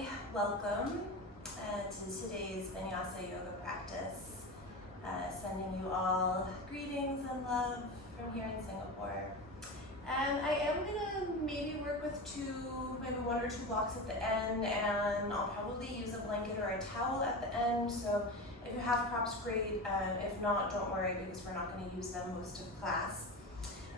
Hi, welcome to today's vinyasa yoga practice. Sending you all greetings and love from here in Singapore. And I am gonna maybe work with maybe one or two blocks at the end, and I'll probably use a blanket or a towel at the end. So if you have props, great. If not, don't worry, because we're not gonna use them most of class.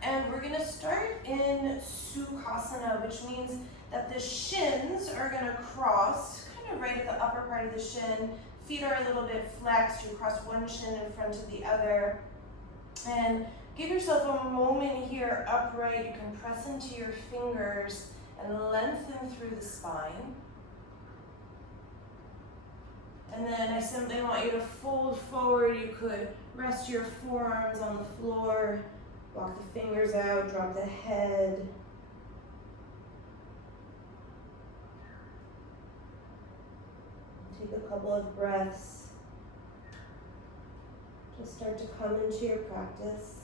And we're gonna start in Sukhasana, which means that the shins are gonna cross kind of right at the upper part of the shin. Feet are a little bit flexed. You cross one shin in front of the other. And give yourself a moment here upright. You can press into your fingers and lengthen through the spine. And then I simply want you to fold forward. You could rest your forearms on the floor. Walk the fingers out, drop the head. Take a couple of breaths. Just start to come into your practice.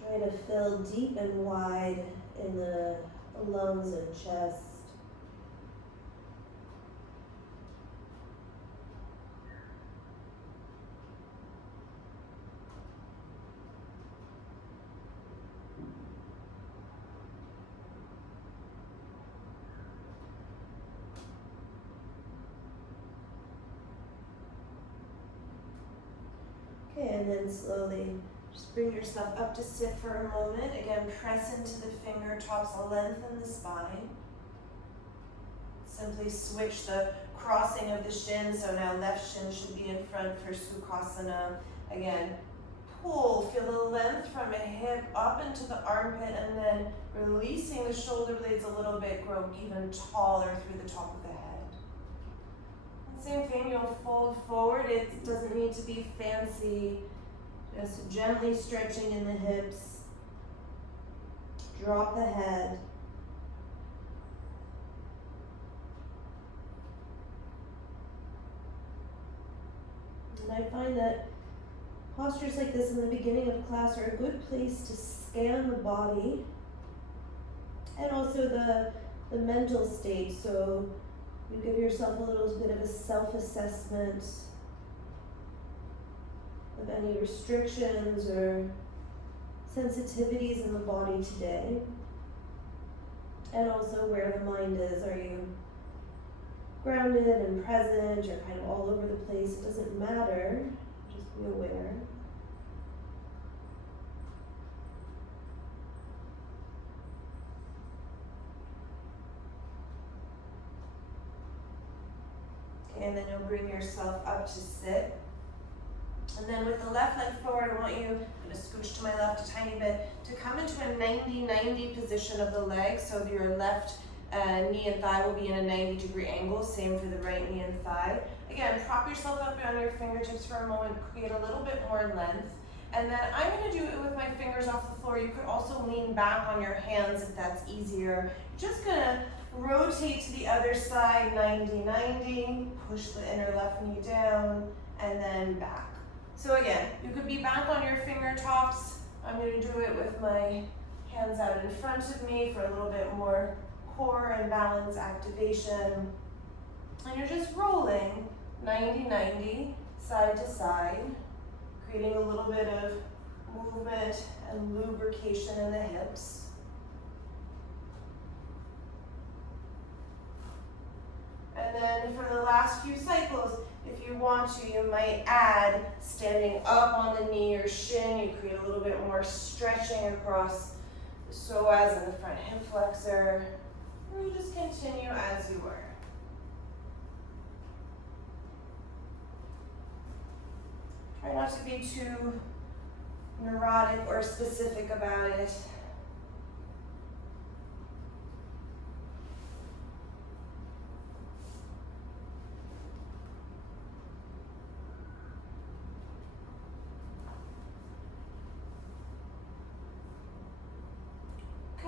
Try to fill deep and wide in the lungs and chest. Okay, and then slowly just bring yourself up to sit for a moment. Again, press into the fingertips, lengthen the spine. Simply switch the crossing of the shin, so now left shin should be in front for Sukhasana. Again, pull, feel the length from a hip up into the armpit, and then releasing the shoulder blades a little bit, grow even taller through the top of the head. Same thing, you'll fold forward. It doesn't need to be fancy. Just gently stretching in the hips. Drop the head. And I find that postures like this in the beginning of class are a good place to scan the body and also the mental state. So you give yourself a little bit of a self-assessment of any restrictions or sensitivities in the body today. And also where the mind is. Are you grounded and present or kind of all over the place? It doesn't matter. Just be aware. And then you'll bring yourself up to sit. And then with the left leg forward, I want you, I'm going to scooch to my left a tiny bit, to come into a 90-90 position of the leg. So your left knee and thigh will be in a 90-degree angle. Same for the right knee and thigh. Again, prop yourself up on your fingertips for a moment, create a little bit more length. And then I'm going to do it with my fingers off the floor. You could also lean back on your hands if that's easier. You're just going to rotate to the other side, 90-90, push the inner left knee down, and then back. So again, you could be back on your fingertips. I'm going to do it with my hands out in front of me for a little bit more core and balance activation. And you're just rolling 90-90, side to side, creating a little bit of movement and lubrication in the hips. And then for the last few cycles, if you want to, you might add standing up on the knee or shin. You create a little bit more stretching across the psoas and the front hip flexor. Or you just continue as you were. Try not to be too neurotic or specific about it.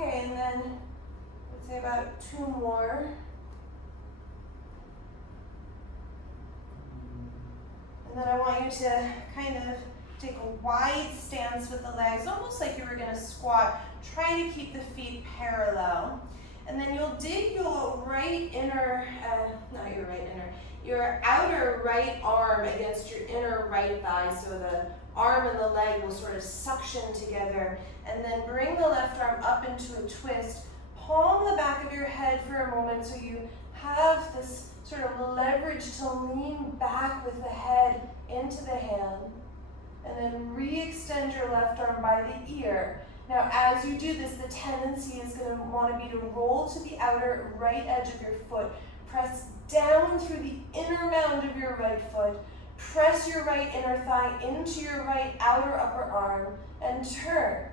Okay, and then I'd say about two more. to kind of take a wide stance with the legs, almost like you were going to squat. Try to keep the feet parallel. And then you'll dig your your outer right arm against your inner right thigh, so the arm and the leg will sort of suction together. And then bring the left arm up into a twist. Palm the back of your head for a moment so you have this sort of leverage to lean back with the head into the hand. And then re-extend your left arm by the ear. Now, as you do this, the tendency is going to want to be to roll to the outer right edge of your foot. Press down through the inner mound of your right foot. Press your right inner thigh into your right outer upper arm and turn.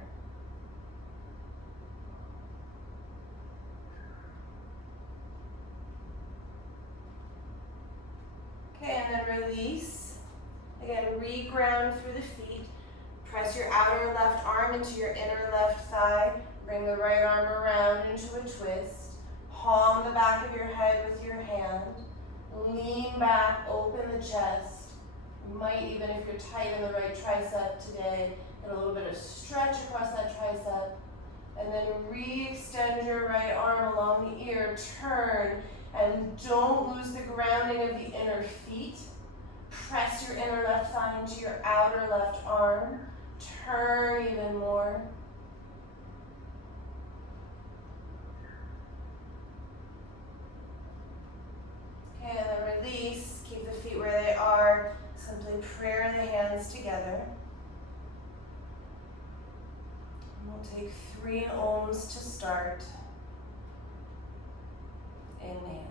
Okay, and then release. Again, re-ground through the feet. Press your outer left arm into your inner left thigh. Bring the right arm around into a twist. Palm the back of your head with your hand. Lean back, open the chest. You might even, if you're tight in the right tricep today, get a little bit of stretch across that tricep. And then re-extend your right arm along the ear. Turn, and don't lose the grounding of the inner feet. Press your inner left thigh into your outer left arm. Turn even more. Okay, and then release. Keep the feet where they are. Simply prayer the hands together. And we'll take 3 ohms to start. Inhaling.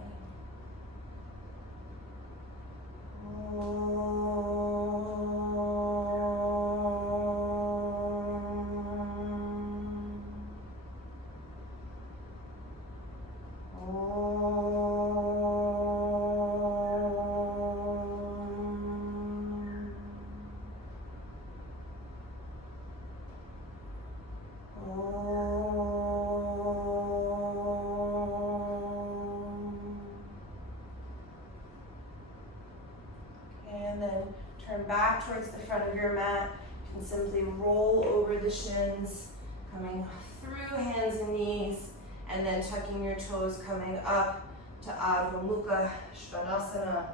And then turn back towards the front of your mat. You can simply roll over the shins, coming through hands and knees, and then tucking your toes, coming up to Adho Mukha Svanasana.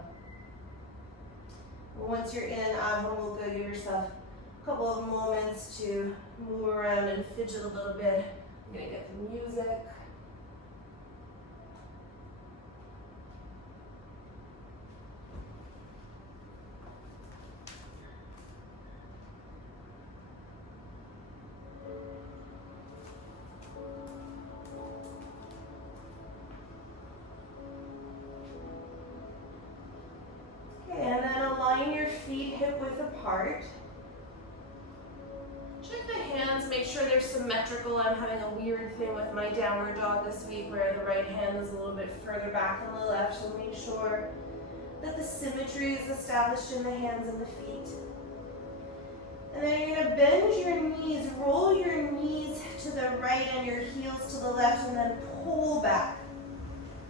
Once you're in Adho Mukha, give yourself a couple of moments to move around and fidget a little bit. I'm going to get the music. Hip width apart. Check the hands, make sure they're symmetrical. I'm having a weird thing with my downward dog this week where the right hand is a little bit further back than the left, so make sure that the symmetry is established in the hands and the feet. And then you're going to bend your knees, roll your knees to the right and your heels to the left, and then pull back.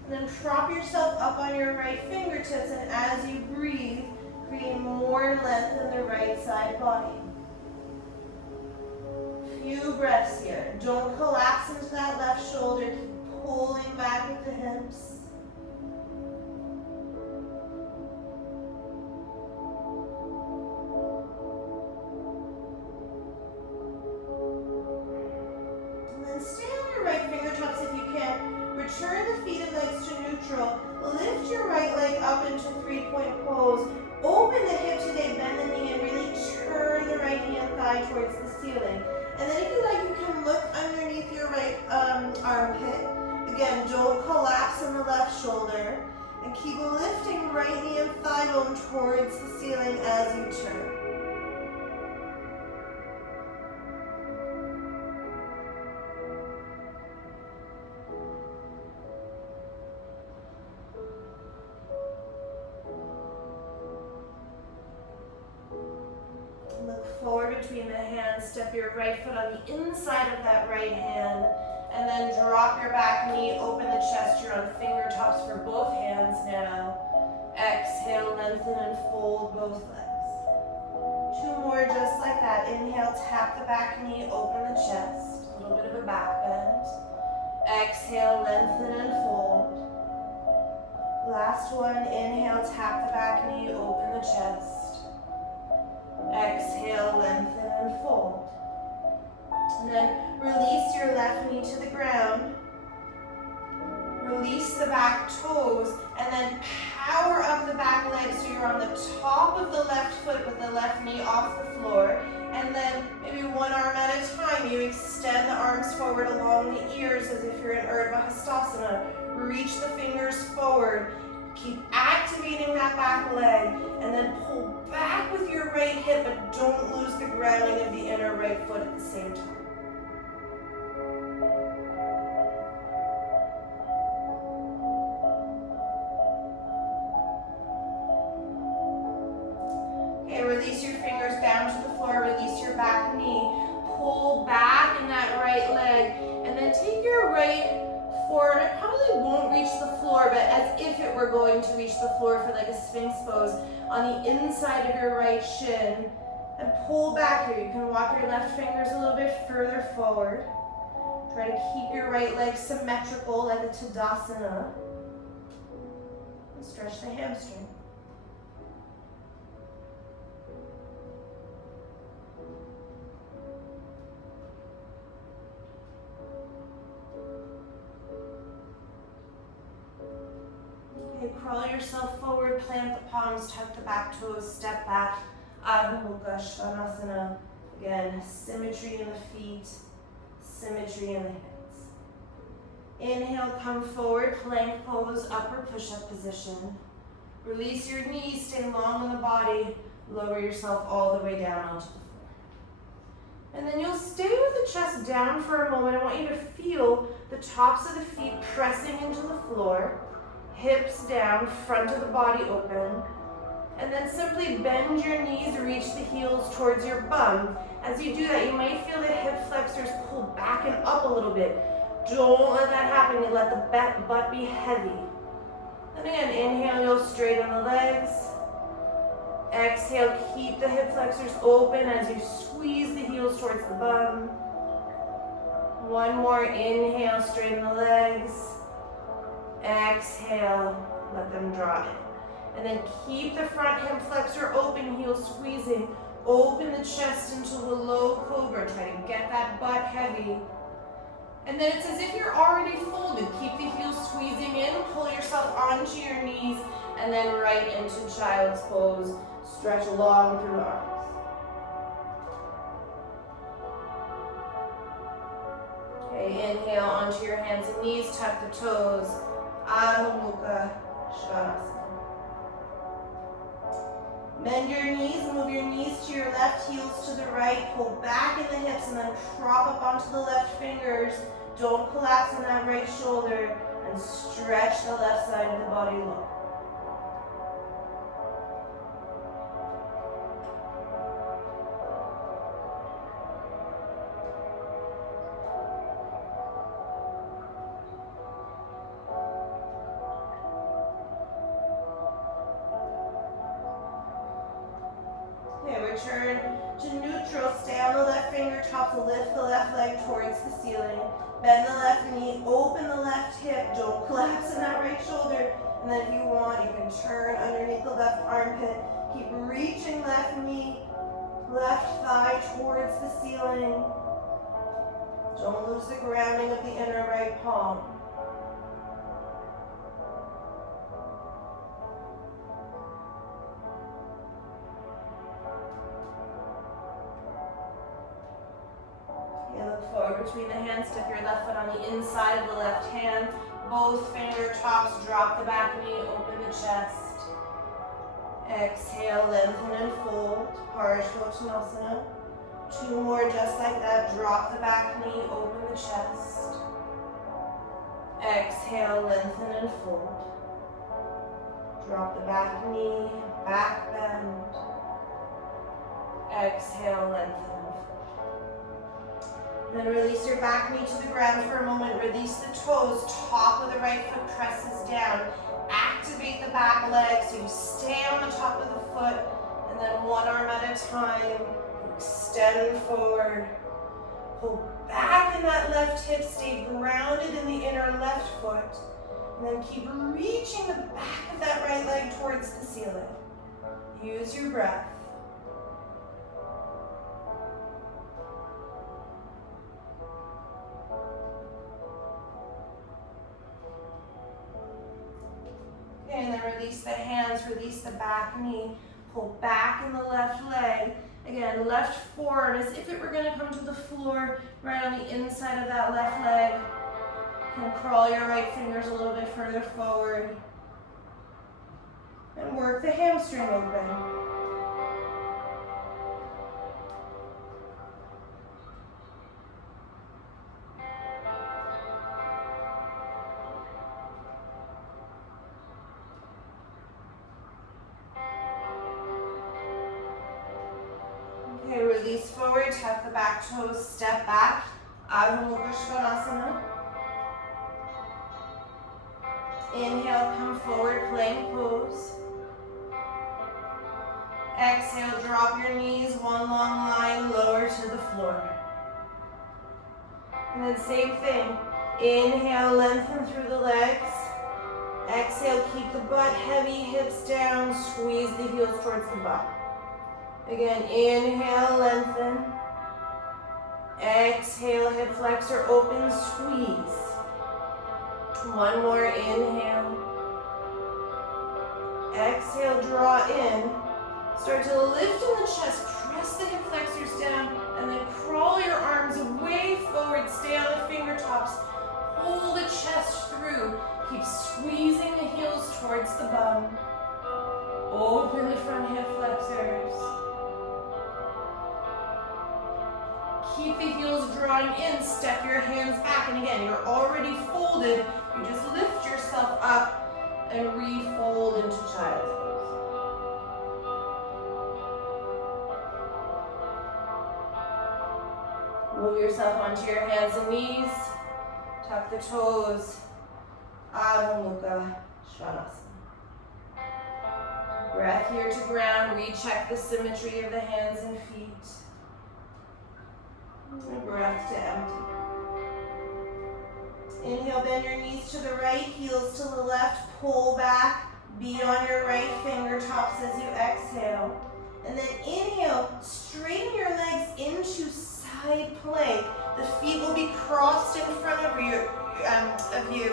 And then prop yourself up on your right fingertips, and as you breathe, create more length in the right side body. Few breaths here. Don't collapse into that left shoulder. Keep pulling back with the hips. And then stay on your right fingertips if you can. Return the feet and legs to neutral. Lift your right leg up into 3-point pose. Open the hip today, bend the knee, and really turn the right hand thigh towards the ceiling. And then if you like, you can look underneath your right armpit. Again, don't collapse in the left shoulder. And keep lifting right knee and thigh bone towards the ceiling as you turn. Forward between the hands, step your right foot on the inside of that right hand, and then drop your back knee, open the chest. You're on fingertips for both hands now. Exhale, lengthen and fold both legs. 2 more just like that. Inhale, tap the back knee, open the chest. A little bit of a back bend. Exhale, lengthen and fold. Last one, inhale, tap the back knee, open the chest. Exhale, lengthen and fold. And then release your left knee to the ground. Release the back toes, and then power up the back leg so you're on the top of the left foot with the left knee off the floor. And then maybe one arm at a time, you extend the arms forward along the ears as if you're in Urdhva Hastasana. Reach the fingers forward. Keep activating that back leg, and then pull back with your right hip, but don't lose the grounding of the inner right foot at the same time. Okay, release your fingers down to the floor, release your back knee. Pull back in that right leg, and then take your right forward. It probably won't reach the floor, but as if it were going to reach the floor for like a Sphinx pose, on the inside of your right shin, and pull back here. You can walk your left fingers a little bit further forward. Try to keep your right leg symmetrical like a Tadasana. And stretch the hamstring. Crawl yourself forward, plant the palms, tuck the back toes, step back. Adho Mukha Svanasana. Again, symmetry in the feet, symmetry in the hips. Inhale, come forward, plank pose, upper push-up position. Release your knees, stay long on the body. Lower yourself all the way down onto the floor. And then you'll stay with the chest down for a moment. I want you to feel the tops of the feet pressing into the floor. Hips down, front of the body open. And then simply bend your knees, reach the heels towards your bum. As you do that, you might feel the hip flexors pull back and up a little bit. Don't let that happen. You let the butt be heavy. Then again, inhale, you'll straighten the legs. Exhale, keep the hip flexors open as you squeeze the heels towards the bum. One more, inhale, straighten the legs. Exhale, let them draw in. And then keep the front hip flexor open, heels squeezing. Open the chest into a low cobra. Try to get that butt heavy. And then it's as if you're already folded. Keep the heels squeezing in, pull yourself onto your knees, and then right into child's pose. Stretch long through the arms. Okay, inhale onto your hands and knees, tuck the toes. Adho Mukha Svanasana. Bend your knees, move your knees to your left, heels to the right, pull back in the hips and then prop up onto the left fingers. Don't collapse on that right shoulder and stretch the left side of the body long. Return to neutral. Stay on the left fingertips. Lift the left leg towards the ceiling. Bend the left knee. Open the left hip. Don't collapse in that right shoulder. And then if you want, you can turn underneath the left armpit. Keep reaching left knee, left thigh towards the ceiling. Don't lose the grounding of the inner right palm. Between the hands, stick your left foot on the inside of the left hand. Both finger tops, drop the back knee, open the chest. Exhale, lengthen and fold. Parashvottanasana. 2 more just like that. Drop the back knee, open the chest. Exhale, lengthen and fold. Drop the back knee, back bend. Exhale, lengthen and fold. Then release your back knee to the ground for a moment. Release the toes. Top of the right foot presses down. Activate the back leg so you stay on the top of the foot And then one arm at a time, extend forward. Pull back in that left hip, stay grounded in the inner left foot. And then keep reaching the back of that right leg towards the ceiling. Use your breath. Okay, and then release the hands, release the back knee. Pull back in the left leg. Again, left forearm as if it were going to come to the floor right on the inside of that left leg. You can crawl your right fingers a little bit further forward. And work the hamstring open. Okay, release forward, tuck the back toes, step back. Adho Mukha Svanasana. Inhale, come forward, plank pose. Exhale, drop your knees, one long line, lower to the floor. And then same thing. Inhale, lengthen through the legs. Exhale, keep the butt heavy, hips down, squeeze the heels towards the butt. Again, inhale, lengthen. Exhale, hip flexor open, squeeze. One more, inhale. Exhale, draw in. Start to lift in the chest, press the hip flexors down, and then crawl your arms way forward. Stay on the fingertops. Pull the chest through. Keep squeezing the heels towards the bum. Open the front hip flexors. Keep the heels drawing in. Step your hands back. And again, you're already folded. You just lift yourself up and refold into child's pose. Move yourself onto your hands and knees. Tuck the toes. Adho Mukha Svanasana. Breath here to ground. Recheck the symmetry of the hands and feet. And breath to empty. Inhale, bend your knees to the right, heels to the left. Pull back. Be on your right fingertops as you exhale. And then inhale, straighten your legs into side plank. The feet will be crossed in front of you.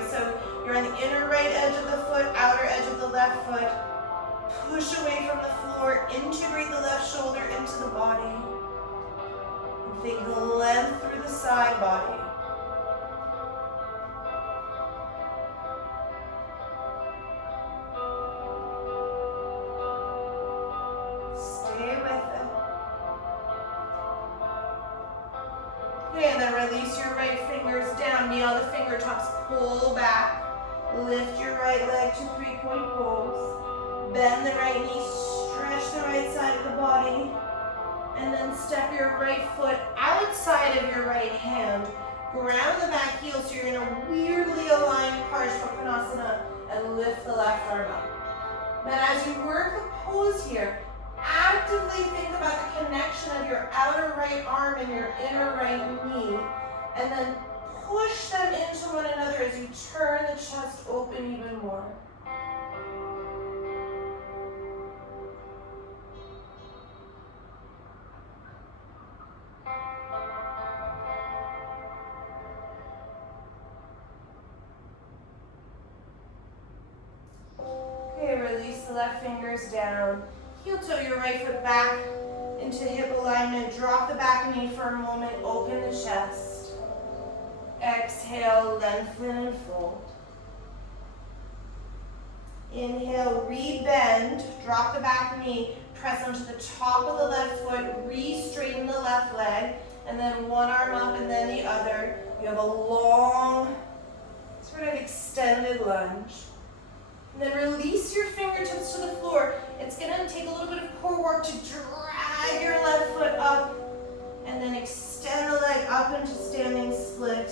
So you're on the inner right edge of the foot, outer edge of the left foot. Push away from the floor. Integrate the left shoulder into the body. And think length through the side body. And then release your right fingers down, knee on the fingertops, pull back. Lift your right leg to three-point pose. Bend the right knee, stretch the right side of the body. And then step your right foot outside of your right hand. Ground the back heel so you're in a weirdly aligned Parsvakonasana and lift the left arm up. Then as you work the pose here, actively think about the connection of your outer right arm and your inner right knee, and then push them into one another as you turn the chest open even more. Okay, release the left fingers down. Heel toe your right foot back into hip alignment. Drop the back knee for a moment. Open the chest. Exhale, lengthen and fold. Inhale, rebend. Drop the back knee. Press onto the top of the left foot. Re-straighten the left leg. And then one arm up and then the other. You have a long, sort of extended lunge. And then release your fingertips to the floor. It's going to take a little bit of core work to drag your left foot up and then extend the leg up into standing split.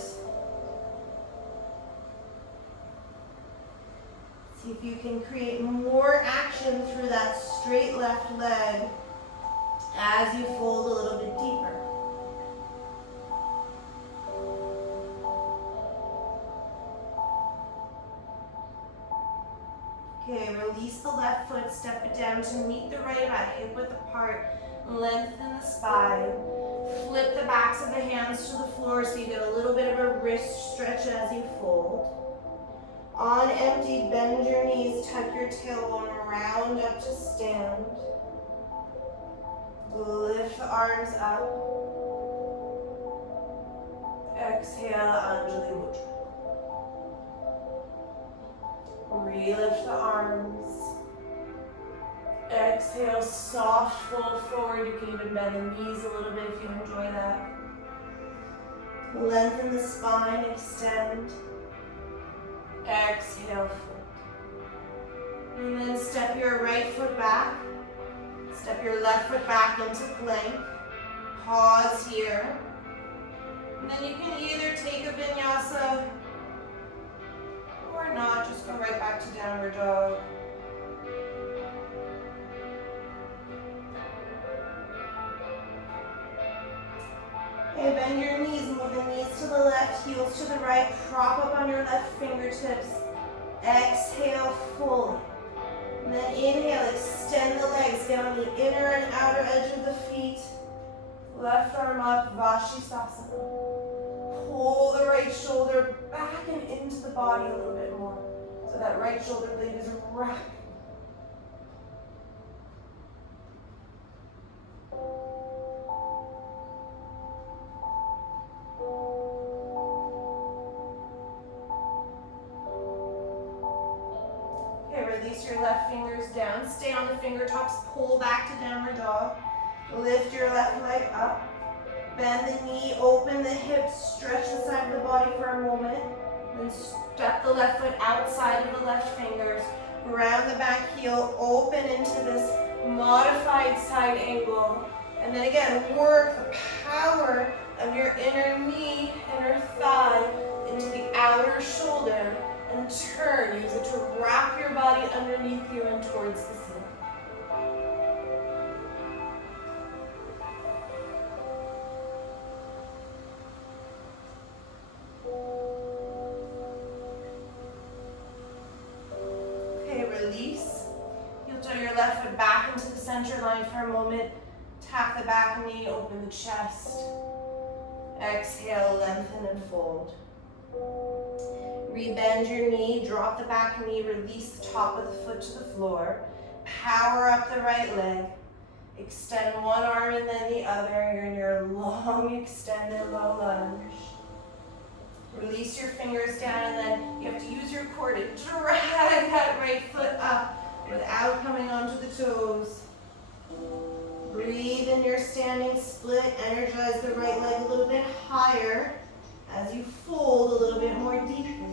See if you can create more action through that straight left leg as you fold a little bit deeper. Okay, release the left foot, step it down to meet the right butt, hip width apart, lengthen the spine. Flip the backs of the hands to the floor so you get a little bit of a wrist stretch as you fold. On empty, bend your knees, tuck your tailbone, round up to stand. Lift the arms up. Exhale, Anjali Mudra. Relift the arms. Exhale, soft fold forward. You can even bend the knees a little bit if you enjoy that. Lengthen the spine, extend. Exhale, fold. And then step your right foot back. Step your left foot back into plank. Pause here. And then you can either take a vinyasa or not. Just go right back to downward dog. Okay, bend your knees, move the knees to the left, heels to the right, prop up on your left fingertips. Exhale fully. And then inhale, extend the legs down the inner and outer edge of the feet. Left arm up, Vashisthasana. Pull the right shoulder back and into the body a little bit more. So that right shoulder blade is wrapping. Release your left fingers down. Stay on the fingertips. Pull back to downward dog. Lift your left leg up. Bend the knee. Open the hips. Stretch the side of the body for a moment. Then step the left foot outside of the left fingers. Round the back heel. Open into this modified side angle. And then again, work the power of your inner knee, inner thigh into the outer shoulder. And turn, use it to wrap your body underneath you and towards the ceiling. Okay, release. Heel toe your left foot back into the center line for a moment. Tap the back knee, open the chest. Exhale, lengthen and fold. Rebend your knee, drop the back knee, release the top of the foot to the floor. Power up the right leg. Extend one arm and then the other. You're in your long extended low lunge. Release your fingers down and then you have to use your core to drag that right foot up without coming onto the toes. Breathe in your standing split. Energize the right leg a little bit higher as you fold a little bit more deeply.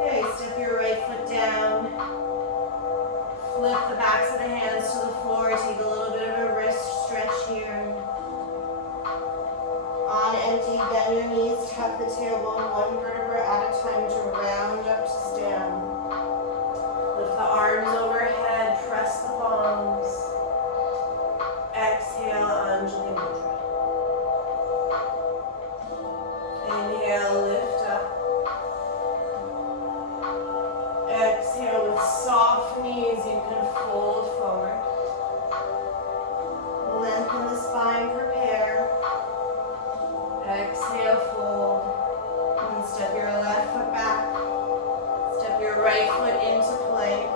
Okay, step your right foot down. Flip the backs of the hands to the floor. Take a little bit of a wrist stretch here. On empty, bend your knees, tuck the tailbone one vertebra at a time to round up to stand. Lift the arms overhead, press the palms. Exhale, Anjali Mudra. Inhale, lift up. Exhale, with soft knees, you can fold forward. Lengthen the spine, prepare. Exhale, fold. And step your left foot back. Step your right foot into plank.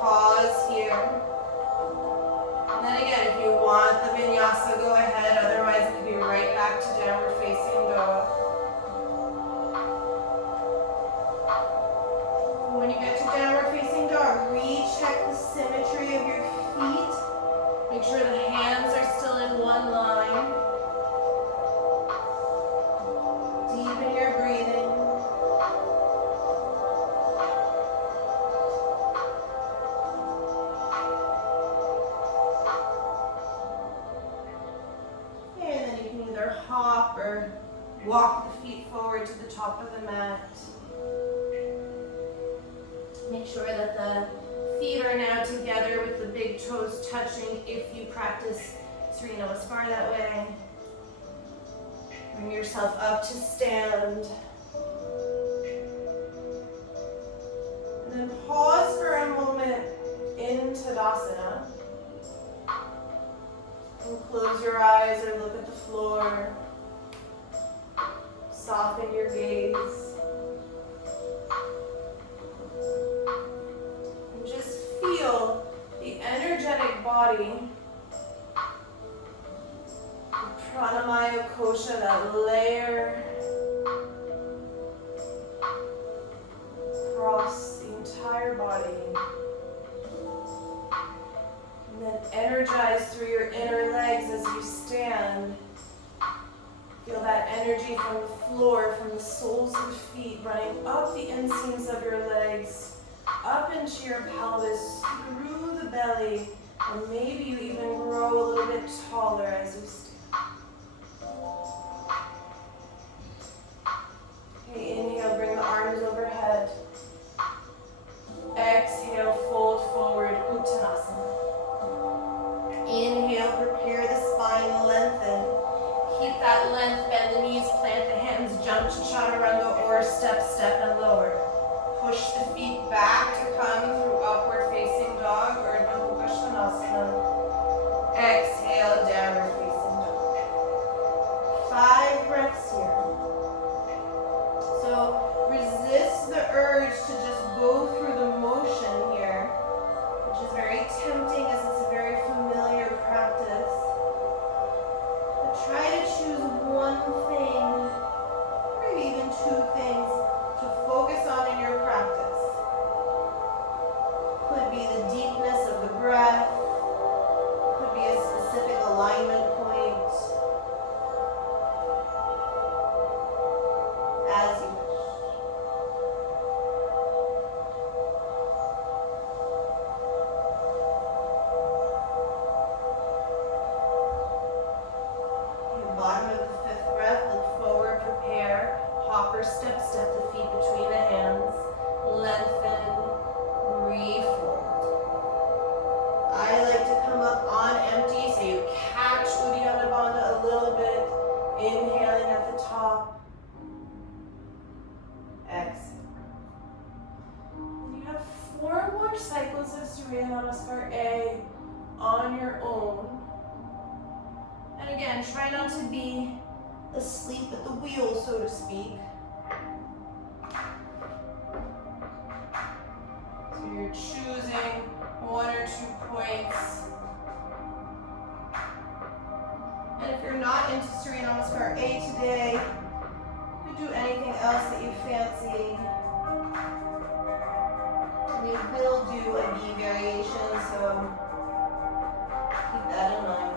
Pause here. And then again, if you want the vinyasa, go ahead. Otherwise, it can be right back to downward facing dog. When you get to downward facing dog, recheck the symmetry of your feet. Make sure the hands are still in one line. Deepen your breathing. Okay, and then you can either hop top, or walk the feet forward to the top of the mat. Make sure that the feet are now together with the big toes touching if you practice Surya Namaskar that way. Bring yourself up to stand. And then pause for a moment in Tadasana. And close your eyes or look at the floor. Soften your gaze. And just feel the energetic body. Pranamaya kosha, that layer across the entire body. And then energize through your inner legs as you stand. Feel that energy from the floor, from the soles of the feet, running up the inseams of your legs, up into your pelvis, through the belly, and maybe you even grow a little bit taller as you stand. Okay, inhale, bring the arms overhead. Exhale, fold forward, Uttanasana. Inhale, prepare the spine, lengthen. Keep that length, bend the knees, plant the hands, jump to chaturanga or step, step and lower. Push the feet back to come through upward facing dog or Urdhva Mukha Svanasana. Exhale, downward facing dog. 5 breaths here. So resist the urge to just go through the motion here, which is very tempting as it's a very familiar practice. But try to choose one thing, maybe even 2 things, to focus on in your practice. Could be the deepness of the breath, could be a specific alignment point. As you wish. Bottom of the 5th breath, look forward, prepare, hopper, step, step the feet between the hands, lengthen, refold. I like to come up on empty, so you catch Uddiyana Bandha a little bit, inhaling at the top, exhale. And you have 4 more cycles of Surya Namaskar A on your own. And again, try not to be asleep at the wheel, so to speak. So you're choosing 1 or 2 points. And if you're not into Surya Namaskar A today, you could do anything else that you fancy. And we will do a V variation, so keep that in mind.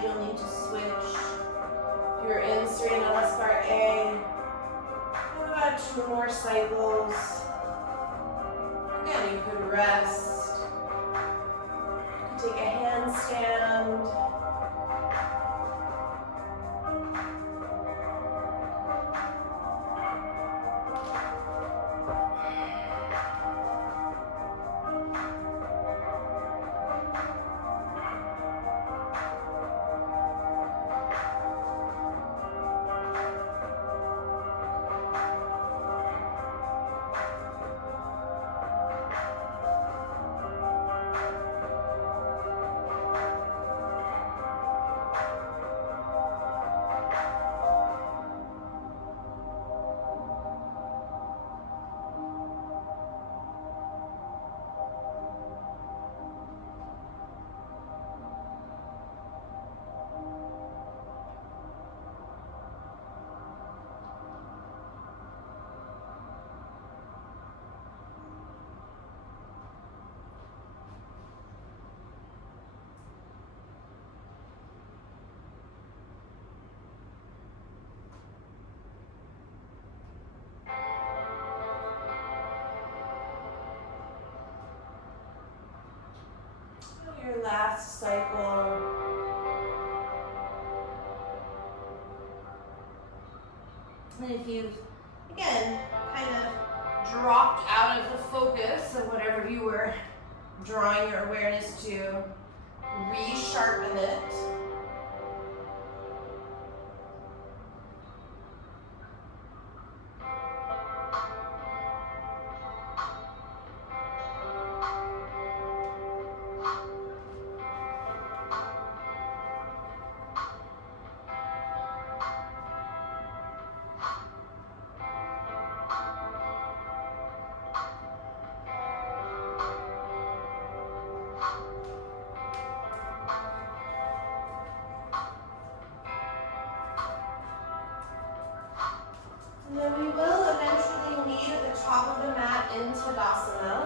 side, you'll need to switch. If you're in Surya Namaskar A, do about 2 more cycles. Again, you could rest. You could take a handstand. Your last cycle. And if you've, again, kind of dropped out of the focus of whatever you were drawing your awareness to, resharpen it. And then we will eventually meet at the top of the mat in Tadasana.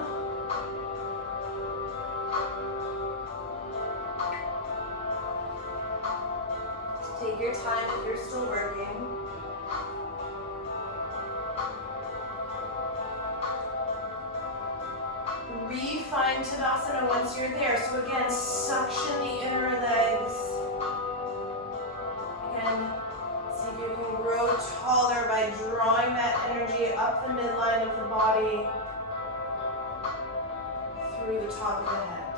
Take your time if you're still working. Refine Tadasana once you're there. So again, suction the inner legs. Again, see if you can grow taller by drawing that energy up the midline of the body through the top of the head.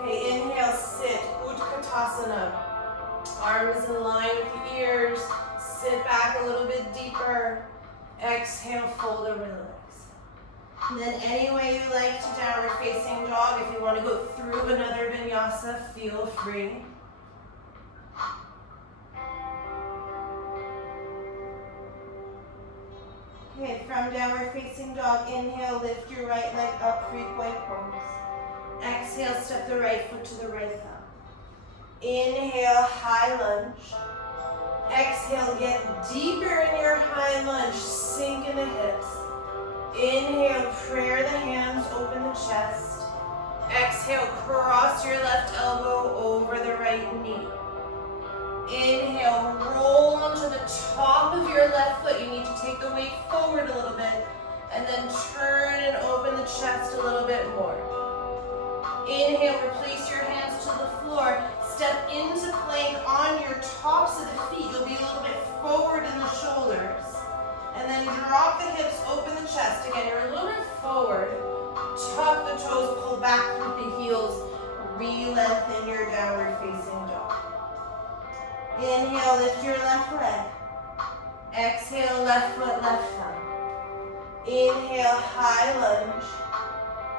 Okay, inhale, sit, Utkatasana. Arms in line with the ears. Sit back a little bit deeper. Exhale, fold over the legs. And then any way you like to downward facing dog. If you want to go through another vinyasa, feel free. Okay, from downward facing dog, inhale, lift your right leg up, 3 point pose. Exhale, step the right foot to the right thumb. Inhale, high lunge. Exhale, get deeper in your high lunge, sink in the hips. Inhale, prayer the hands, open the chest. Exhale, cross your left elbow over the right knee. Inhale, roll onto the top of your left foot. You need to take the weight forward a little bit and then turn and open the chest a little bit more. Inhale, replace your hands to the floor. Step into plank on your tops of the feet. You'll be a little bit forward in the shoulders. And then drop the hips, open the chest. Again, you're a little bit forward. Tuck the toes, pull back through the heels. Re-lengthen your downward facing dog. Inhale, lift your left leg. Exhale, left foot, left thumb. Inhale, high lunge.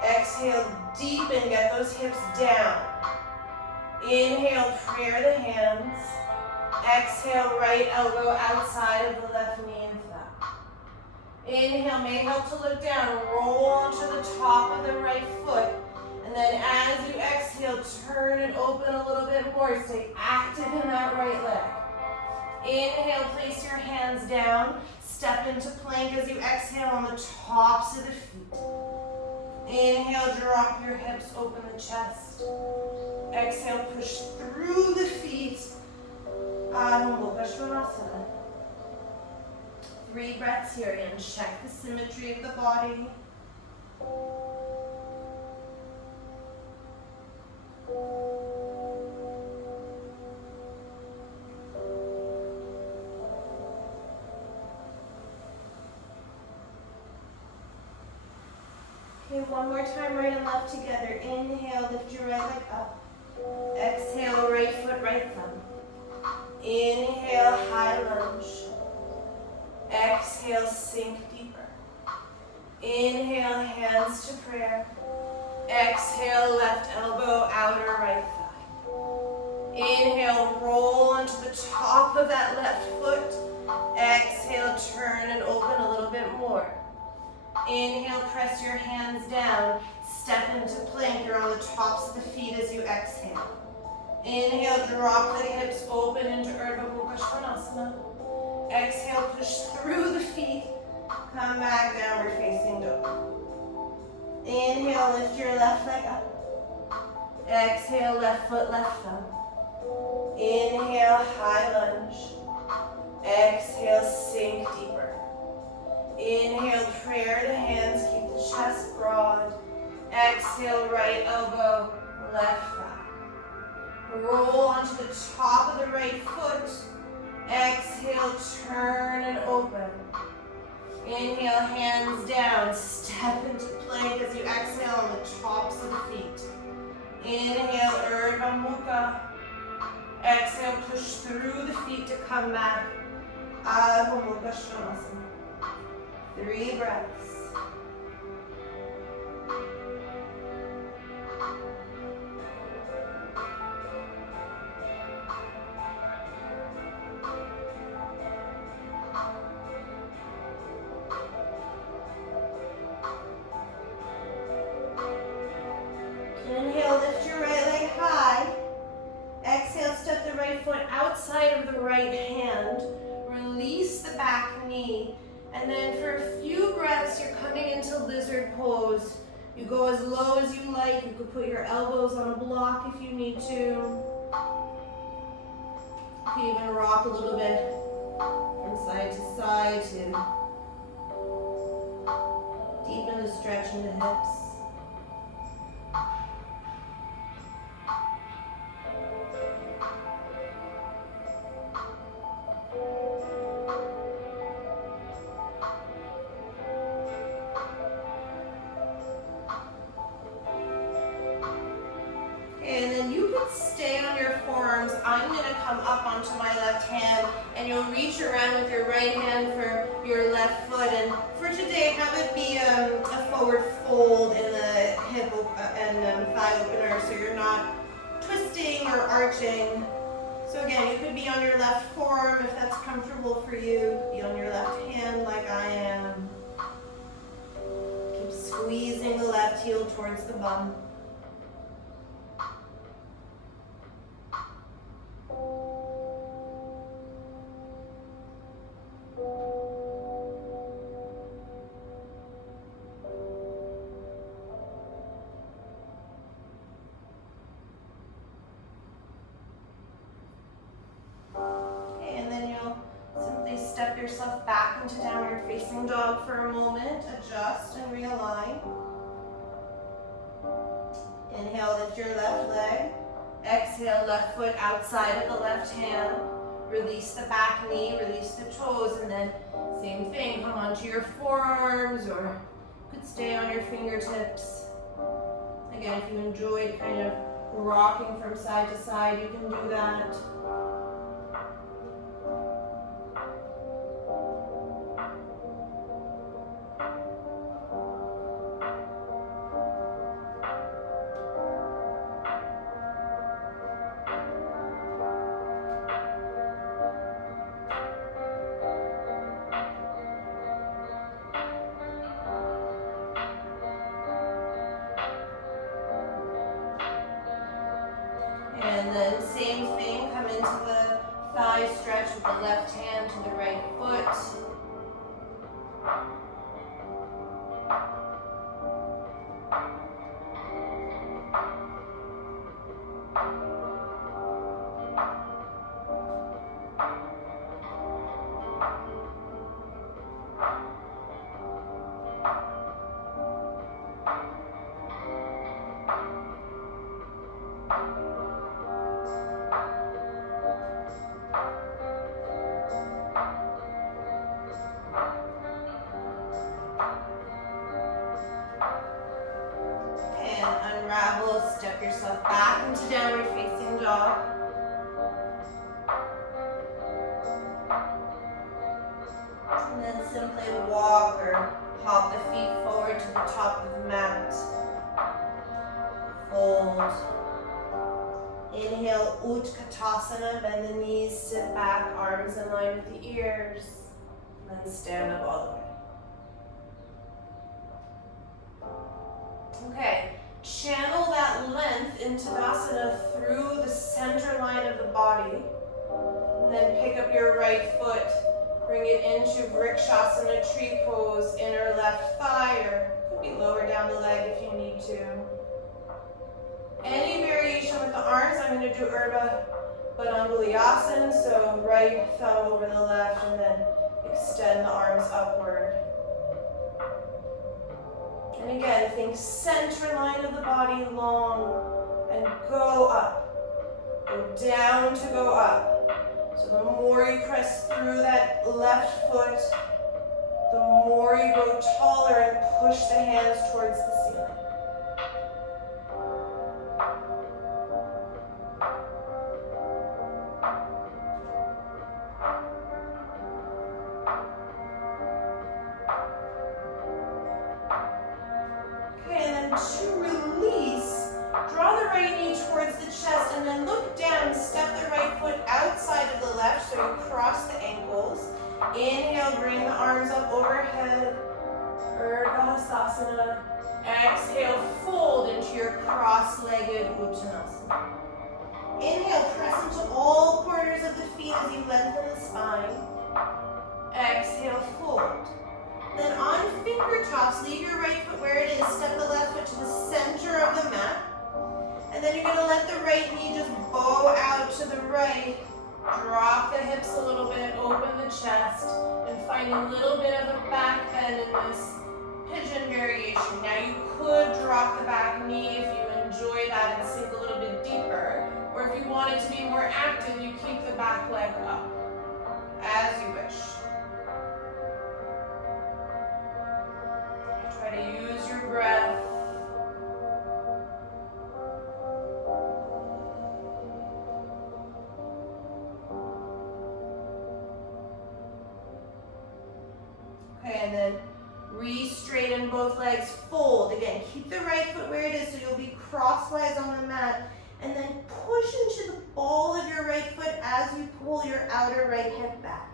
Exhale, deepen, get those hips down. Inhale, prayer the hands. Exhale, right elbow outside of the left knee and thigh. Inhale, may help to look down. Roll onto the top of the right foot. And then as you exhale, turn and open a little bit more. Stay active in that right leg. Inhale, place your hands down. Step into plank as you exhale on the tops of the feet. Inhale, drop your hips, open the chest. Exhale, push through the feet. Adho Mukha Svanasana. 3 breaths here, and check the symmetry of the body. Okay, one more time, right and left together. Inhale, lift your right leg up. Exhale, right foot, right thumb. Inhale, high lunge. Exhale, sink deeper. Inhale, hands to prayer. Exhale, left elbow, outer right thigh. Inhale, roll onto the top of that left foot. Exhale, turn and open a little bit more. Inhale, press your hands down. Step into plank. You're on the tops of the feet as you exhale. Inhale, drop the hips open into Urdhva Mukha Svanasana. Exhale, push through the feet. Come back, downward facing dog. Inhale, lift your left leg up. Exhale, left foot, left thumb. Inhale, high lunge. Exhale, sink deeper. Inhale, prayer to hands, keep the chest broad. Exhale, right elbow, left thigh. Roll onto the top of the right foot. Exhale, turn and open. Inhale, hands down. Step into plank as you exhale on the tops of the feet. Inhale, Urdhva Mukha. Exhale, push through the feet to come back. Adho Mukha Svanasana. 3 breaths. Inhale, lift your right leg high. Exhale, step the right foot outside of the right hand. Release the back knee. And then for a few breaths, you're coming into lizard pose. You go as low as you like. You could put your elbows on a block if you need to. You can even rock a little bit from side to side to deepen the stretch in the hips. And then you can stay on your forearms. I'm going to come up onto my left hand, and you'll reach around with your right hand for your left foot. And for today, have it be a forward fold in the hip and thigh opener, so you're not twisting or arching. So again, you could be on your left forearm if that's comfortable for you. You could be on your left hand like I am. Keep squeezing the left heel towards the bum. Step yourself back into downward facing dog for a moment. Adjust and realign. Inhale, lift your left leg. Exhale, left foot outside of the left hand. Release the back knee, release the toes, and then same thing, come onto your forearms, or you could stay on your fingertips. Again, if you enjoyed kind of rocking from side to side, you can do that. And then same thing, come into the thigh stretch with the left hand to the right foot. dog. And then simply walk or hop the feet forward to the top of the mat. Fold. Inhale, Utkatasana, bend the knees, sit back, arms in line with the ears. And then stand up all the way. Okay, channel that length into Tadasana through the center line of the body. And then pick up your right foot, bring it into Vrikshasana, tree pose, inner left thigh, or could be lower down the leg if you need to. Any variation with the arms, I'm going to do Urdhva Koundinyasana, so right thumb over the left, and then extend the arms upward. And again, think center line of the body long, and go up. Go down to go up. So the more you press through that left foot, the more you go taller and push the hands towards the ceiling. Inhale, bring the arms up overhead. Urdhva. Exhale, fold into your cross-legged Uttanasana. Inhale, press into all corners of the feet as you lengthen the spine. Exhale, fold. Then on fingertips, leave your right foot where it is. Step the left foot to the center of the mat. And then you're going to let the right knee just bow out to the right. Drop the hips a little bit, open the chest, and find a little bit of a back bend in this pigeon variation. Now you could drop the back knee if you enjoy that and sink a little bit deeper. Or if you want it to be more active, you keep the back leg up, as you wish. Try to use your breath. And then re-straighten both legs, fold. Again, keep the right foot where it is so you'll be crosswise on the mat. And then push into the ball of your right foot as you pull your outer right hip back.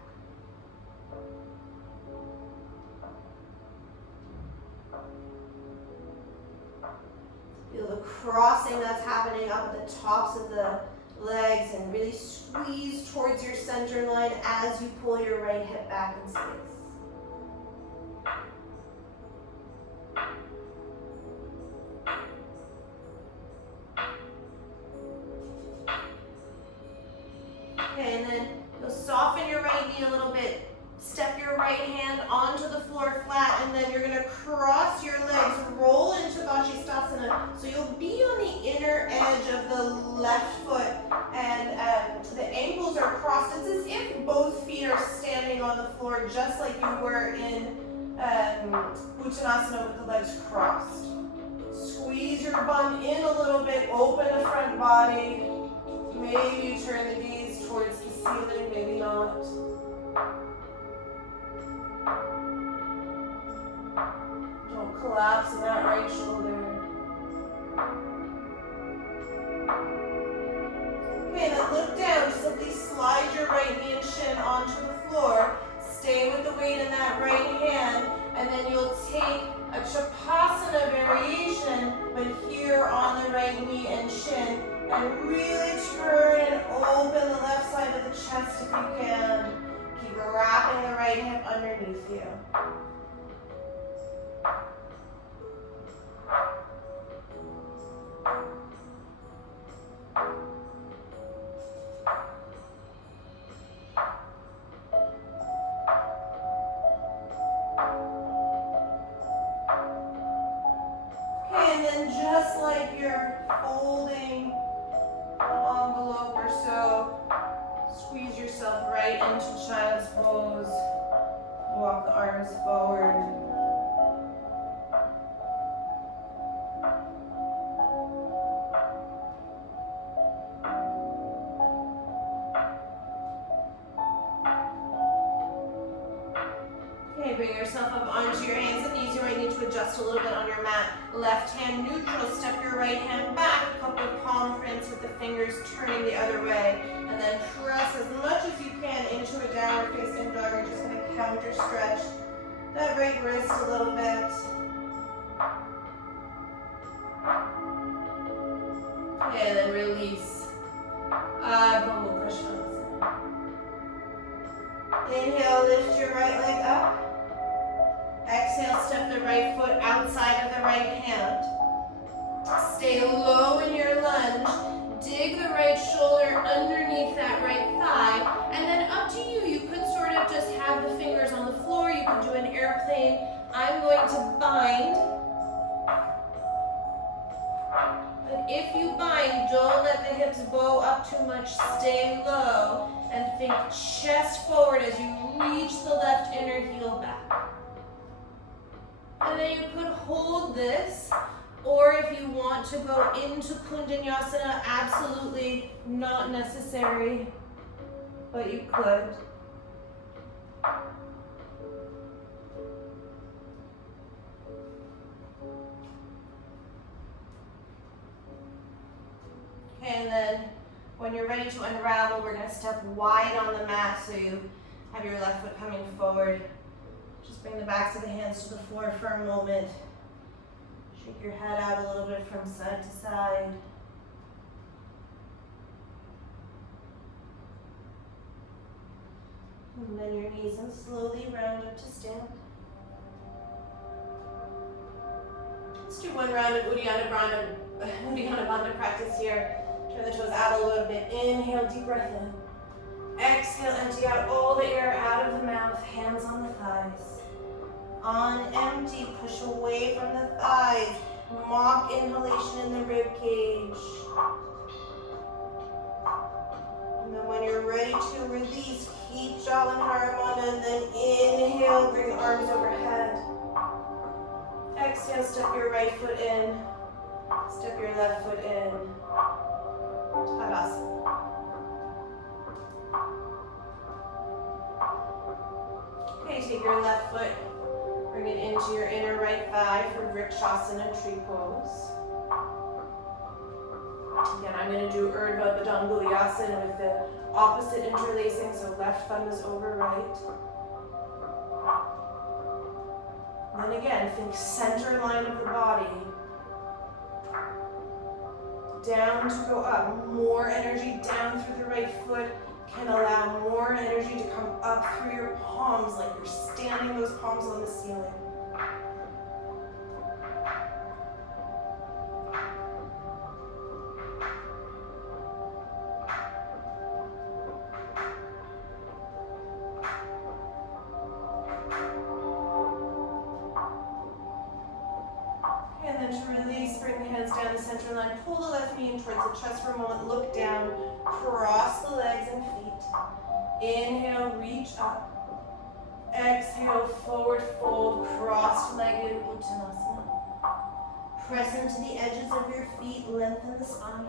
Feel the crossing that's happening up at the tops of the legs, and really squeeze towards your center line as you pull your right hip back in space. Okay, and then you'll soften your right knee a little bit. Step your right hand onto the floor flat, and then you're going to cross your legs, roll into Vashisthasana. So you'll be on the inner edge of the left foot, and the ankles are crossed. It's as if both feet are standing on the floor, just like you were in Uttanasana with the legs crossed. Squeeze your bum in a little bit, open the front body. Maybe you turn the gaze towards the ceiling, maybe not. Don't collapse in that right shoulder. Okay, then look down. Simply slide your right knee and shin onto the floor. Stay with the weight in that right hand, and then you'll take a Chapasana variation, but here on the right knee and shin, and really turn and open the left side of the chest if you can. Keep wrapping the right hip underneath you. Okay, and then just like you're folding an envelope or so, squeeze yourself right into child's pose. Walk the arms forward. bring yourself up onto your hands and knees. You might need to adjust a little bit on your mat. Left hand neutral, step your right hand back, a couple of palm prints with the fingers turning the other way. And then press as much as you can into a downward facing dog. You're just going to counter stretch that right wrist a little bit. And then release. Bumble push from the side. Inhale, lift your right leg up. Exhale, step the right foot outside of the right hand. Stay low in your lunge. Dig the right shoulder underneath that right thigh. And then up to you. You could sort of just have the fingers on the floor. You can do an airplane. I'm going to bind. But if you bind, don't let the hips bow up too much. Stay low and think chest forward as you reach the left inner heel back. And then you could hold this, or if you want to go into koundinyasana, absolutely not necessary, but you could. Okay, and then when you're ready to unravel, we're going to step wide on the mat so you have your left foot coming forward. Just bring the backs of the hands to the floor for a moment. Shake your head out a little bit from side to side. And then your knees and slowly round up to stand. Let's do one round of Uddiyana Bandha practice here. Turn the toes out a little bit. Inhale, deep breath in. Exhale, empty out all the air out of the mouth, hands on the thighs. On empty, push away from the thighs. Mock inhalation in the rib cage. And then when you're ready to release, keep Jalandhara, and then inhale, bring the arms overhead. Exhale, step your right foot in. Step your left foot in. Tadasana. Okay, take your left foot, bring it into your inner right thigh for Vrikshasana, tree pose. Again, I'm going to do Urdhva Badangulyasana with the opposite interlacing, so left thumb is over right. And then again, think center line of the body. Down to go up. More energy down through the right foot can allow more energy to come up through your palms, like you're standing those palms on the ceiling. Center line, pull the left knee in towards the chest for a moment, look down, cross the legs and feet. Inhale, reach up. Exhale, forward fold, cross-legged Uttanasana. Press into the edges of your feet, lengthen the spine.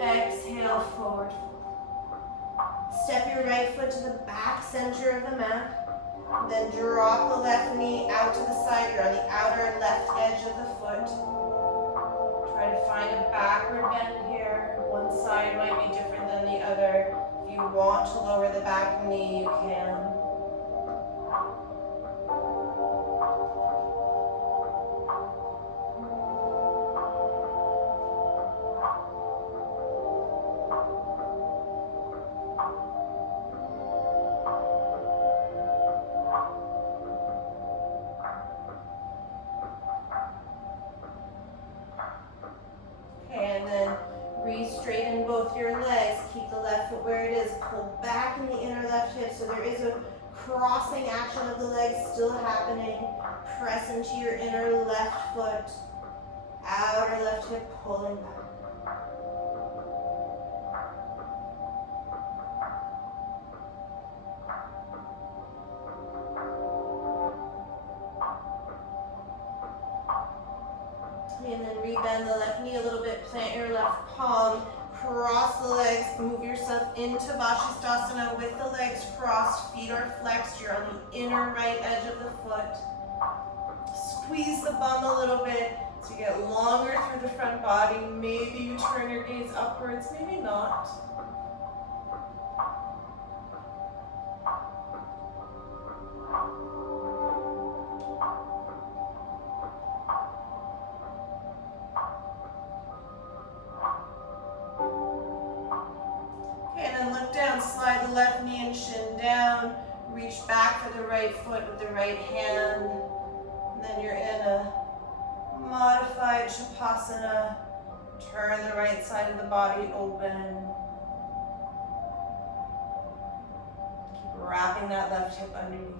Exhale, forward fold. Step your right foot to the back center of the mat. Then drop the left knee out to the side. You're on the outer left edge of the foot. Try to find a backward bend here. One side might be different than the other. If you want to lower the back knee, you can. Re-straighten both your legs. Keep the left foot where it is. Pull back in the inner left hip so there is a crossing action of the legs still happening. Press into your inner left foot. Outer left hip pulling back. And then rebend the left knee a little bit, plant your left palm, cross the legs, move yourself into Vashisthasana with the legs crossed, feet are flexed, you're on the inner right edge of the foot. Squeeze the bum a little bit so you get longer through the front body. Maybe you turn your gaze upwards, maybe not. Slide the left knee and shin down. Reach back for the right foot with the right hand. And then you're in a modified Shavasana. Turn the right side of the body open. Keep wrapping that left hip underneath you.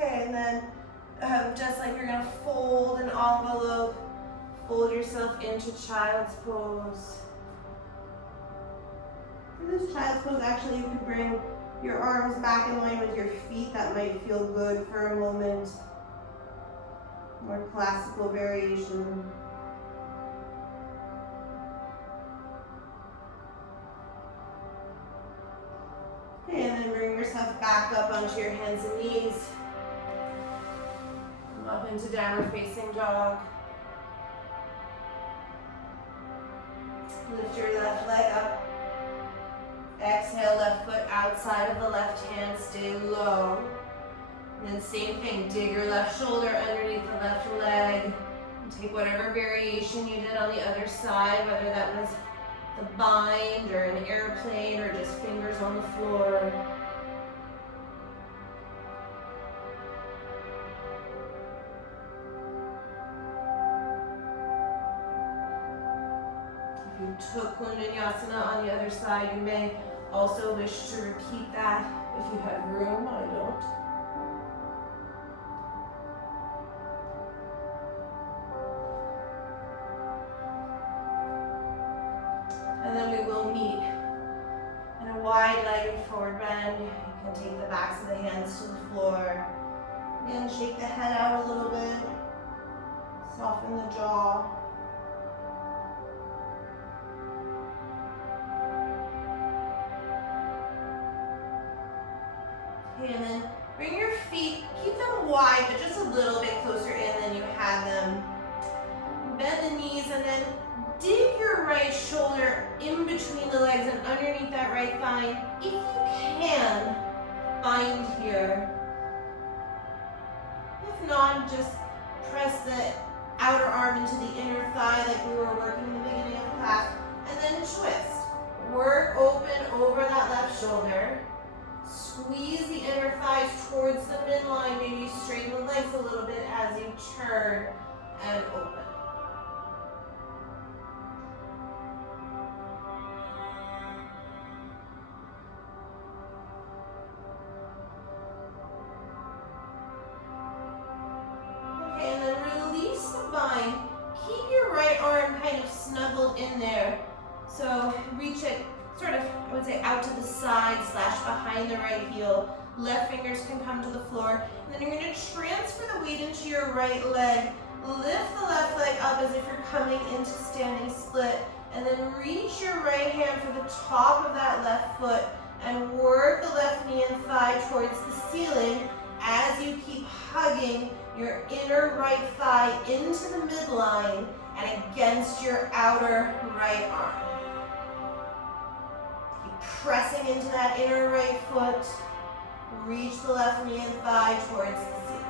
And then just like you're going to fold an envelope, fold yourself into child's pose. For this child's pose, actually you could bring your arms back in line with your feet. That might feel good for a moment. More classical variation. Okay, and then bring yourself back up onto your hands and knees. Up into downward facing dog. Lift your left leg up. Exhale, left foot outside of the left hand, stay low. And then same thing, dig your left shoulder underneath the left leg. And take whatever variation you did on the other side, whether that was the bind or an airplane or just fingers on the floor. If you took koundinyasana on the other side, you may also wish to repeat that if you have room. I don't. And then we will meet in a wide-legged forward bend. You can take the backs of the hands to the floor. Again, shake the head out a little bit. Soften the jaw. Okay, and then bring your feet, keep them wide, but just a little bit closer in than you had them. Bend the knees and then dig your right shoulder in between the legs and underneath that right thigh. If you can, bind here. If not, just press the outer arm into the inner thigh like we were working in the beginning of the class, and then twist. Work open over that left shoulder. Squeeze the inner thighs towards the midline. Maybe straighten the legs a little bit as you turn and open. Okay, and then release the bind. Keep your right arm kind of snuggled in there. So reach it sort of, I would say, out to the side / behind the right heel. Left fingers can come to the floor. And then you're going to transfer the weight into your right leg. Lift the left leg up as if you're coming into standing split. And then reach your right hand for the top of that left foot and work the left knee and thigh towards the ceiling as you keep hugging your inner right thigh into the midline and against your outer right arm. Pressing into that inner right foot, reach the left knee and thigh towards the ceiling.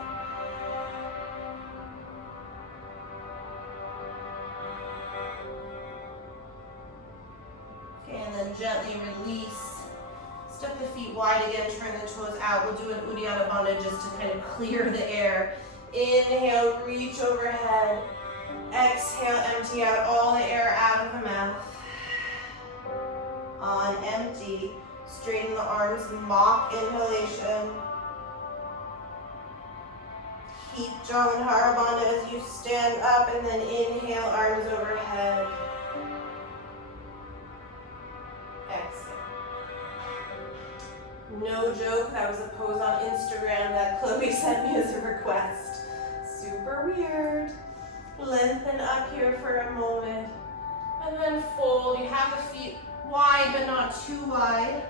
Okay, and then gently release. Step the feet wide again, turn the toes out. We'll do an Uddiyana Bandha just to kind of clear the air. Inhale, reach overhead. Exhale, empty out all the air out of the mouth. On empty, straighten the arms, mock inhalation. Keep Jangadhara Bandha as you stand up, and then inhale, arms overhead. Exhale. No joke, that was a pose on Instagram that Chloe sent me as a request. Super weird. Lengthen up here for a moment. And then fold. You have the feet wide but not too wide.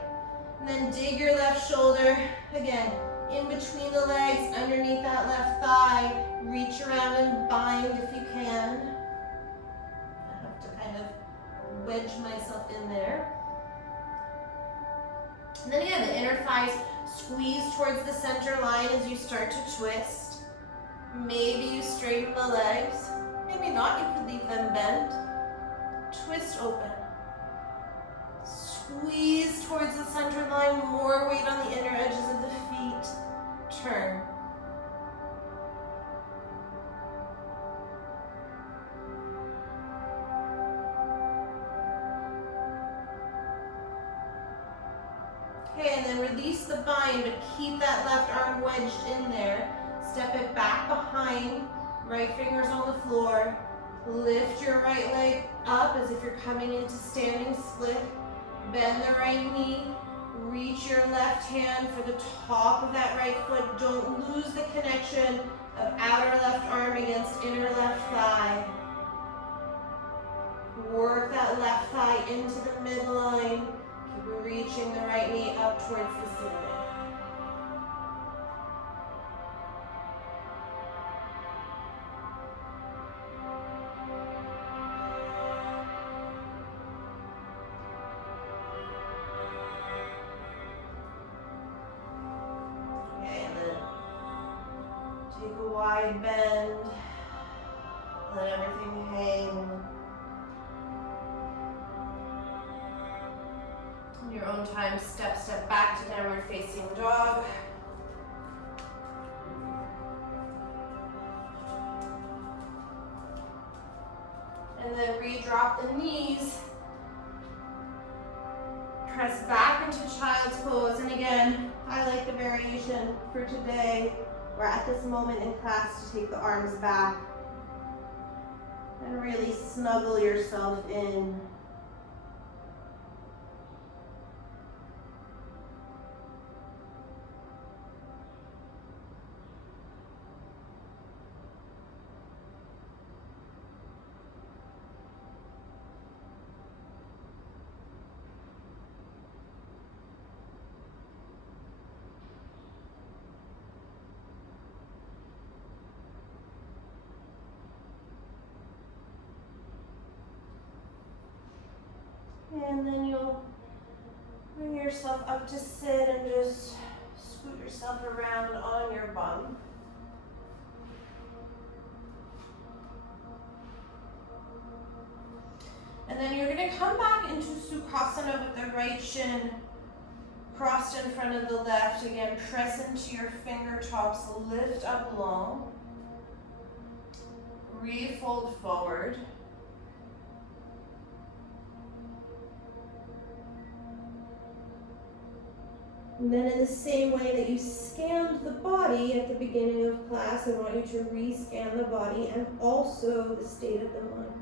And then dig your left shoulder, again, in between the legs, underneath that left thigh. Reach around and bind if you can. I have to kind of wedge myself in there. And then again, the inner thighs squeeze towards the center line as you start to twist. Maybe you straighten the legs. Maybe not, you could leave them bent. Twist open. Squeeze towards the center line, more weight on the inner edges of the feet. Turn. Okay, and then release the bind, but keep that left arm wedged in there. Step it back behind, right fingers on the floor. Lift your right leg up as if you're coming into standing split. Bend the right knee. Reach your left hand for the top of that right foot. Don't lose the connection of outer left arm against inner left thigh. Work that left thigh into the midline. Keep reaching the right knee up towards the ceiling. Wide bend, let everything hang. In your own time, step back to downward facing dog. And then re-drop the knees. Press back into child's pose. And again, I like the variation for today. We're at this moment in class to take the arms back and really snuggle yourself in. And then you'll bring yourself up to sit and just scoot yourself around on your bum. And then you're going to come back into Sukhasana with the right shin crossed in front of the left. Again, press into your fingertips, lift up long. Refold forward. And then in the same way that you scanned the body at the beginning of class, I want you to rescan the body and also the state of the mind.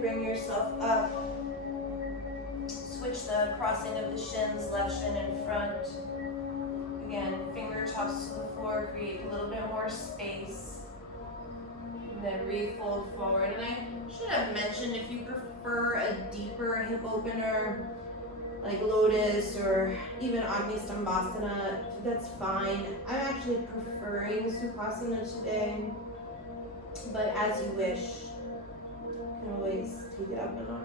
Bring yourself up. Switch the crossing of the shins, left shin in front. Again, fingertips to the floor, create a little bit more space. And then refold forward. And I should have mentioned, if you prefer a deeper hip opener, like lotus or even Agni Stambhasana, that's fine. I'm actually preferring Sukhasana today, but as you wish. You can always take it up a notch.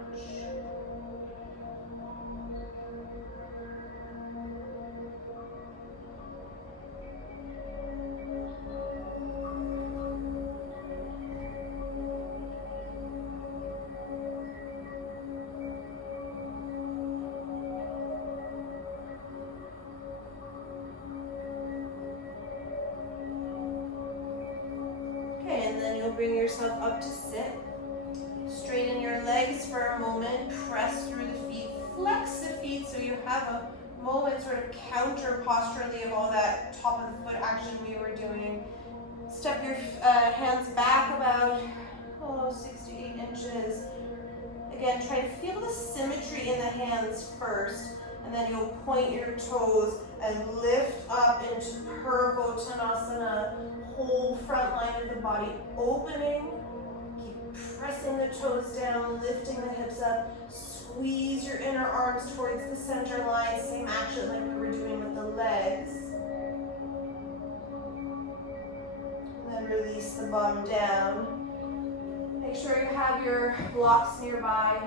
bring yourself up to sit. Straighten your legs for a moment, press through the feet, flex the feet so you have a moment sort of counter posturally of all that top of the foot action we were doing. Step your hands back about 6 to 8 inches. Again, try to feel the symmetry in the hands first, and then you'll point your toes and lift up into Purvottanasana. Whole front line of the body opening. Keep pressing the toes down, lifting the hips up. Squeeze your inner arms towards the center line. Same action like we were doing with the legs. And then release the bum down. Make sure you have your blocks nearby.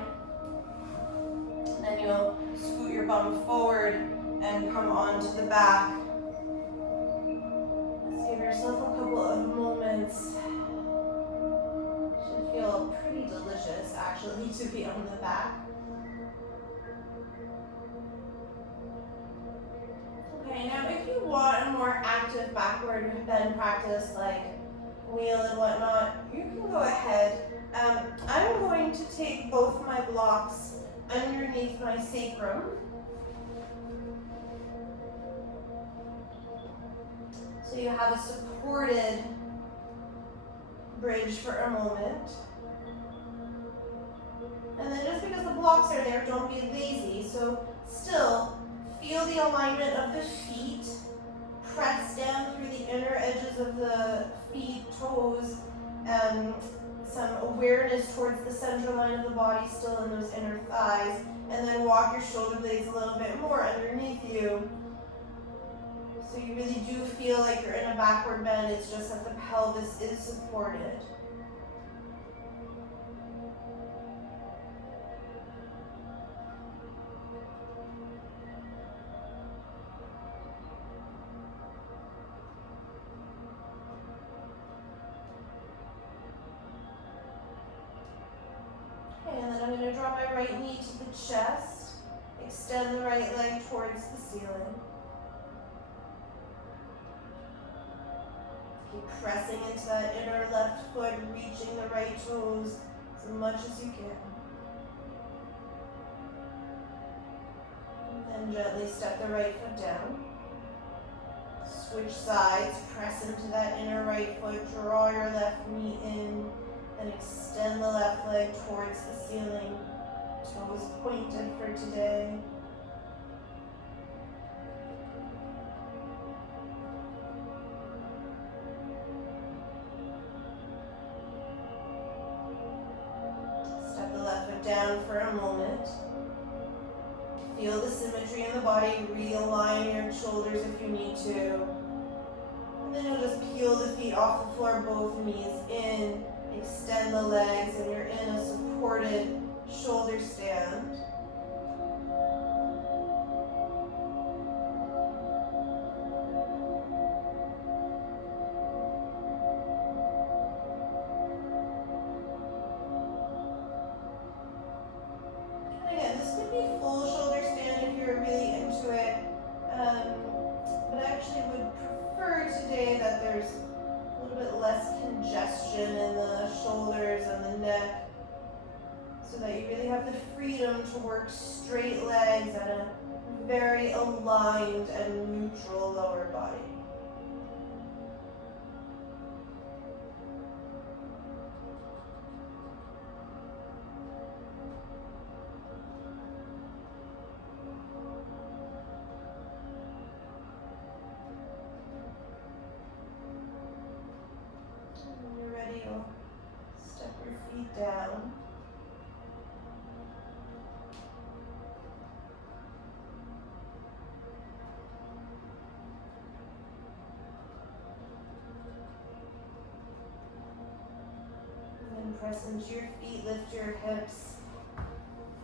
And then you'll scoot your bum forward and come onto the back. Let's give yourself a couple of moments. Should feel pretty delicious actually to be on the back. Okay, now if you want a more active backward bend practice like wheel and whatnot, you can go ahead. I'm going to take both my blocks underneath my sacrum. So you have a supported bridge for a moment. And then just because the blocks are there, don't be lazy. So still feel the alignment of the feet. Press down through the inner edges of the feet, toes, some awareness towards the center line of the body, still in those inner thighs, and then walk your shoulder blades a little bit more underneath you. So you really do feel like you're in a backward bend, it's just that the pelvis is supported. And then I'm going to draw my right knee to the chest, extend the right leg towards the ceiling. Keep pressing into that inner left foot, reaching the right toes as much as you can. Then gently step the right foot down. Switch sides, press into that inner right foot, draw your left knee in. And extend the left leg towards the ceiling. Toes pointed for today. Step the left foot down for a moment. Feel the symmetry in the body. Realign your shoulders if you need to. And then you'll just peel the feet off the floor, both knees in. Extend the legs and you're in a supported shoulder stand. And again, this could be full shoulder stand if you're really into it. But I actually would prefer today that there's a little bit less congestion in the shoulders and the neck, so that you really have the freedom to work straight legs and a very aligned and neutral lower body. When you're ready, you'll step your feet down. And then press into your feet, lift your hips,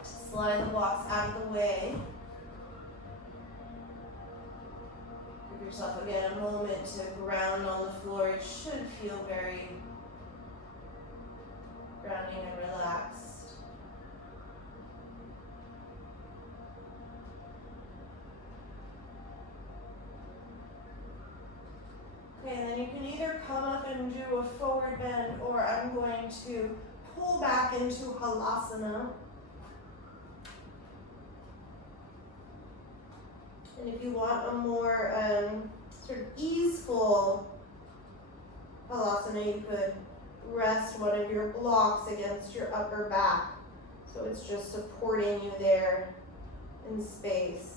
slide the blocks out of the way. Give yourself again a moment to ground on the floor. It should feel very grounding and relaxed. Okay, and then you can either come up and do a forward bend, or I'm going to pull back into halasana. And if you want a more sort of easeful halasana, you could rest one of your blocks against your upper back. So it's just supporting you there in space.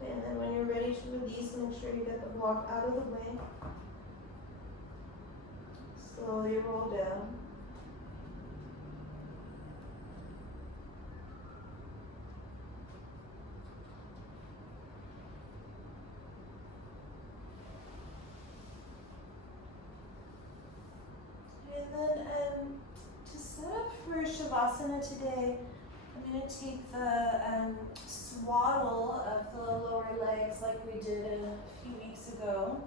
And then when you're ready to release, make sure you get the block out of the way. Slowly roll down. And then to set up for Shavasana today, I'm going to take the swaddle of the lower legs like we did a few weeks ago.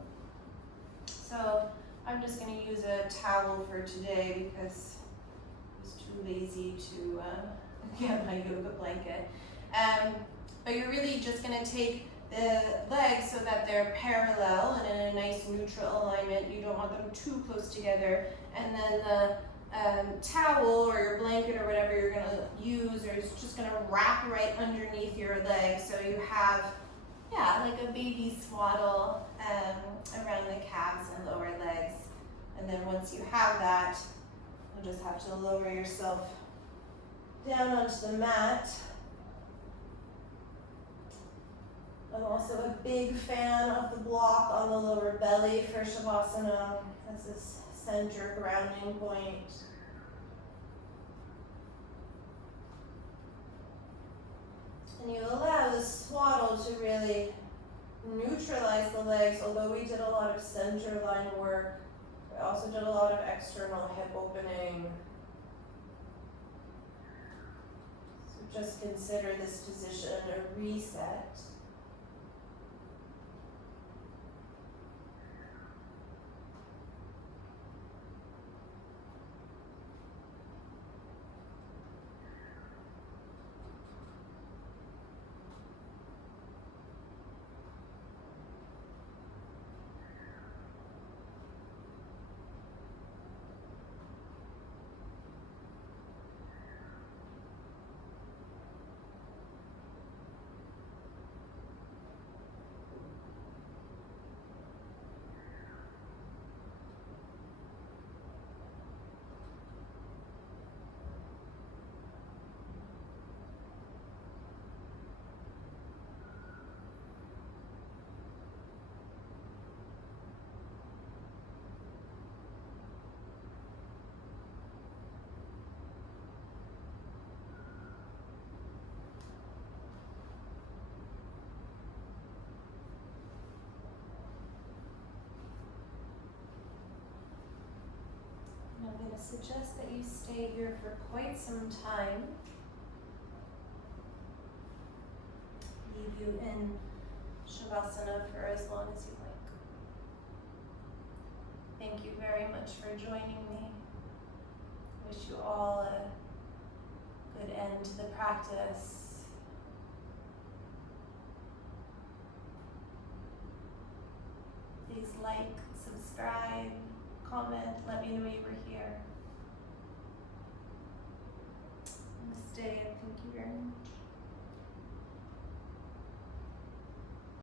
So I'm just going to use a towel for today because I was too lazy to get my yoga blanket. But you're really just going to take the legs so that they're parallel and in a nice neutral alignment. You don't want them too close together. And then the towel or your blanket or whatever you're going to use is just going to wrap right underneath your legs, so you have, like a baby swaddle around the calves and lower legs. And then once you have that, you'll just have to lower yourself down onto the mat. I'm also a big fan of the block on the lower belly for Shavasana as this center grounding point. And you allow the swaddle to really neutralize the legs, although we did a lot of center line work. We also did a lot of external hip opening. So just consider this position a reset. I'm going to suggest that you stay here for quite some time. Leave you in Shavasana for as long as you like. Thank you very much for joining me. Wish you all a good end to the practice. Please like, subscribe, comment, let me know you were here. Namaste, and thank you very much.